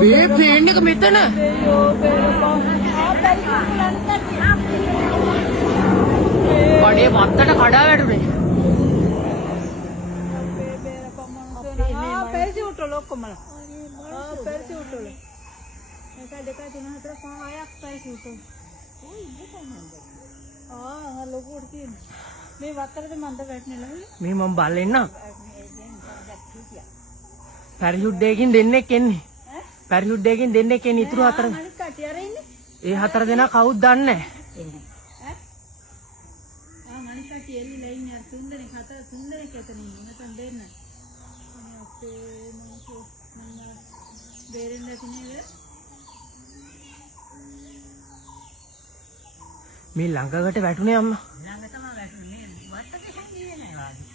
මේ ප්ලේන් එක මෙතන. කඩේ වත්තට කඩා වැටුනේ. පැරිසිවුට්ටු ලොක්කොමල. පැරිසිවුට්ටු. එක දෙක තුන හතර පහ හයක් පැරිසිවුට්ටු. ලොකුට තියෙනවා. මේ වත්තරද මන්ද වැටෙන්නේ මේ මම බලෙන්න. පැරිෂුට් එකකින් දෙන්නෙක් එන්නේ. පැරිෂුට් එකකින් දෙන්නෙක් එන්නේ ඉතුරු හතර. අනිත් කට්ටිය අර ඉන්නේ. ඒ හතර දෙනා කවුද දන්නේ නැහැ. අනිත් කට්ටිය එන්නේ ඉන්නේ අර තුන් දෙනෙක් හතර තුන් දෙනෙක් එතන ඉන්නේ. නැතන් දෙන්න. අපේ මොකෝ මම බේරෙන්න ඇති නේද? මේ ළඟකට වැටුනේ අම්මා. ළඟ තමයි වැටුනේ. වත්තක හැංගියේ නැහැ වාගේ.